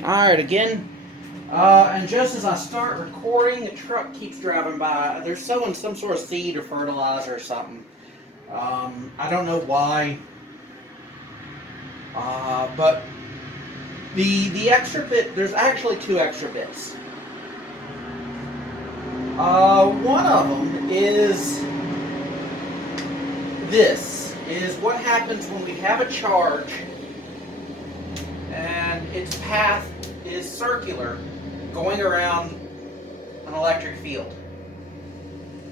Alright, again. And just as I start recording, a truck keeps driving by. They're sowing some sort of seed or fertilizer or something. I don't know why. But the extra bit, there's actually two extra bits. One of them is this, is what happens when we have a charge and its path is circular going around an electric field.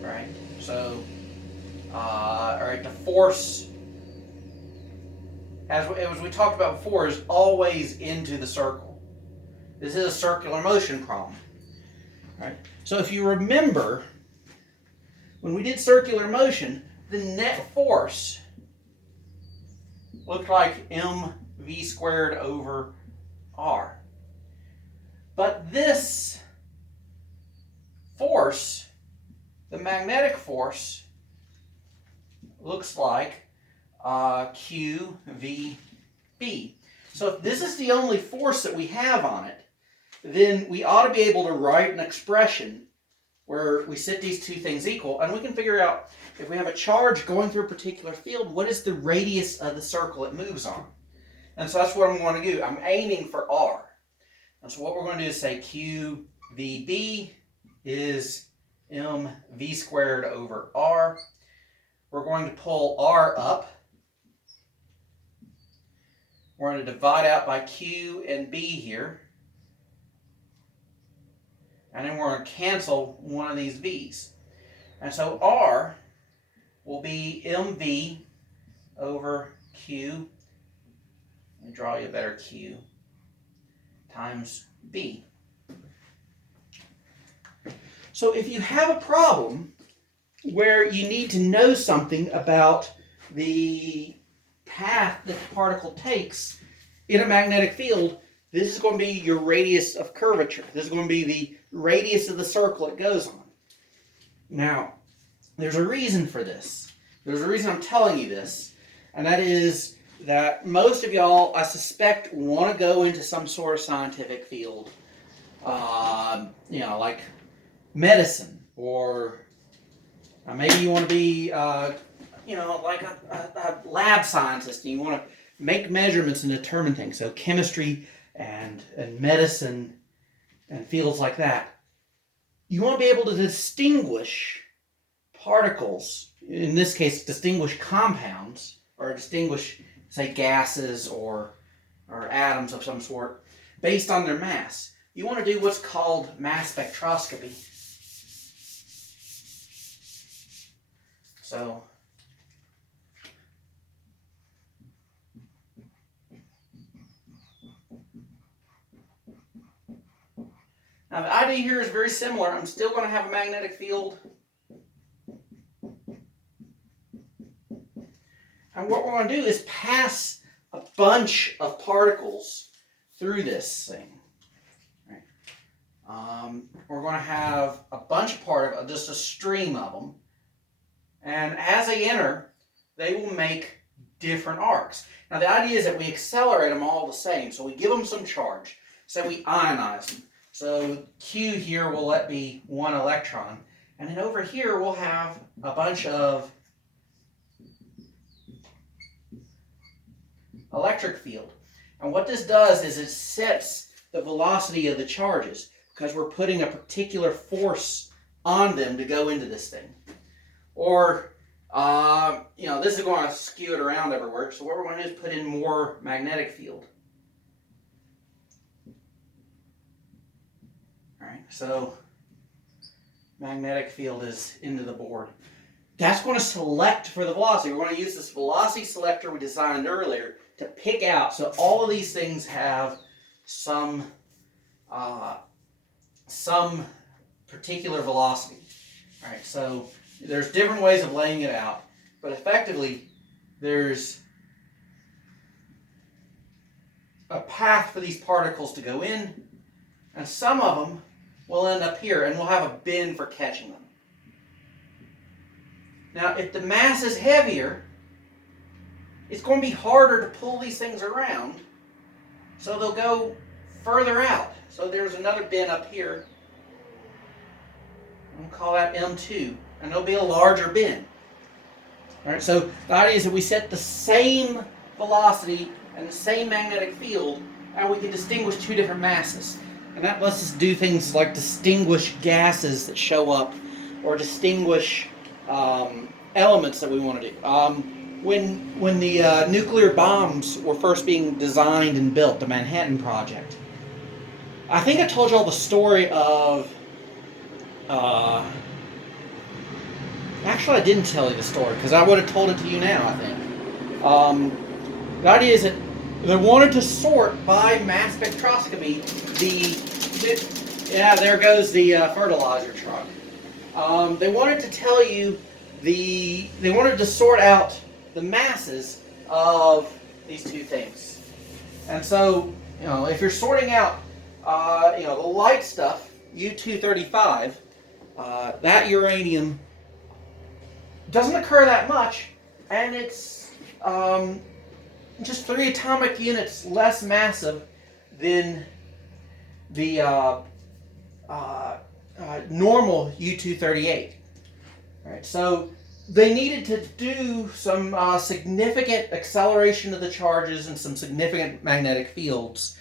Right? So, alright, the force, as we talked about before, is always into the circle. This is a circular motion problem. Right? So if you remember, when we did circular motion, the net force looked like mv squared over r. But this force, the magnetic force, looks like QVB. So if this is the only force that we have on it, then we ought to be able to write an expression where we set these two things equal, and we can figure out if we have a charge going through a particular field, what is the radius of the circle it moves on? And so that's what I'm going to do. I'm aiming for R. And so what we're going to do is say QVB is mv squared over r. We're going to pull r up. We're going to divide out by q and b here. And then we're going to cancel one of these v's. And so r will be mv over q, let me draw you a better q, times b. So if you have a problem where you need to know something about the path that the particle takes in a magnetic field, this is going to be your radius of curvature. This is going to be the radius of the circle it goes on. Now, there's a reason for this. There's a reason I'm telling you this, and that is that most of y'all, I suspect, want to go into some sort of scientific field, like medicine, or maybe you want to be, like a lab scientist, and you want to make measurements and determine things. So chemistry and medicine and fields like that. You want to be able to distinguish particles, in this case, distinguish compounds, or distinguish, say, gases or atoms of some sort, based on their mass. You want to do what's called mass spectroscopy. So, now the idea here is very similar. I'm still going to have a magnetic field. And what we're going to do is pass a bunch of particles through this thing. Right? We're going to have a bunch of particles, just a stream of them. And as they enter, they will make different arcs. Now the idea is that we accelerate them all the same. So we give them some charge. So we ionize them. So Q here will let be one electron. And then over here we'll have a bunch of electric field. And what this does is it sets the velocity of the charges because we're putting a particular force on them to go into this thing. Or, this is going to skew it around everywhere. So what we're going to do is put in more magnetic field. All right, so magnetic field is into the board. That's going to select for the velocity. We're going to use this velocity selector we designed earlier to pick out. So all of these things have some particular velocity. All right, so there's different ways of laying it out, but effectively there's a path for these particles to go in, and some of them will end up here, and we'll have a bin for catching them. Now, if the mass is heavier, it's going to be harder to pull these things around, so they'll go further out. So there's another bin up here. I'm going to call that M2, and there'll be a larger bin. All right, so the idea is that we set the same velocity and the same magnetic field, and we can distinguish two different masses. And that lets us do things like distinguish gases that show up, or distinguish elements that we want to do. When the nuclear bombs were first being designed and built, the Manhattan Project, I think I told you all the story of... actually, I didn't tell you the story, because I would have told it to you now, I think. The idea is that they wanted to sort by mass spectroscopy yeah, there goes the fertilizer truck. They wanted to tell you they wanted to sort out the masses of these two things. And so, if you're sorting out, the light stuff, U-235, that uranium doesn't occur that much, and it's just 3 atomic units less massive than the normal U-238. All right, so they needed to do some significant acceleration of the charges and some significant magnetic fields.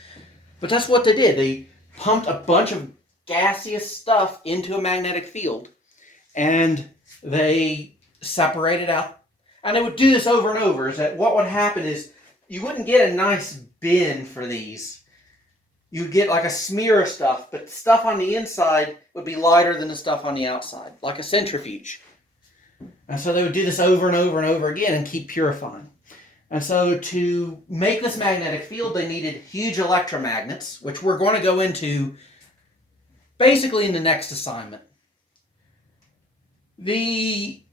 But that's what they did. They pumped a bunch of gaseous stuff into a magnetic field, and they separated out. And they would do this over and over. Is that what would happen is you wouldn't get a nice bin for these. You'd get like a smear of stuff, but stuff on the inside would be lighter than the stuff on the outside, like a centrifuge. And so they would do this over and over and over again and keep purifying. And so to make this magnetic field, they needed huge electromagnets, which we're going to go into basically in the next assignment. The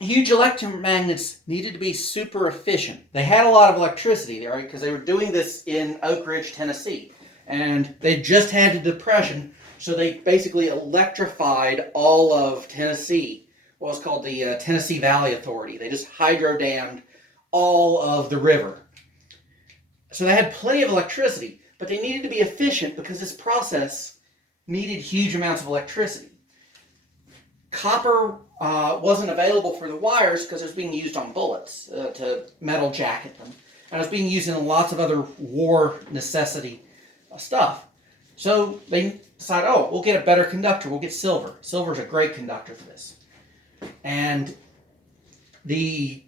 huge electromagnets needed to be super efficient. They had a lot of electricity there, right? Because they were doing this in Oak Ridge, Tennessee. And they just had the Depression, so they basically electrified all of Tennessee. What was called the Tennessee Valley Authority. They just hydro-dammed all of the river. So they had plenty of electricity, but they needed to be efficient because this process needed huge amounts of electricity. Copper wasn't available for the wires because it was being used on bullets to metal jacket them. And it was being used in lots of other war necessity stuff. So they decided, we'll get a better conductor. We'll get silver. Silver's a great conductor for this. And the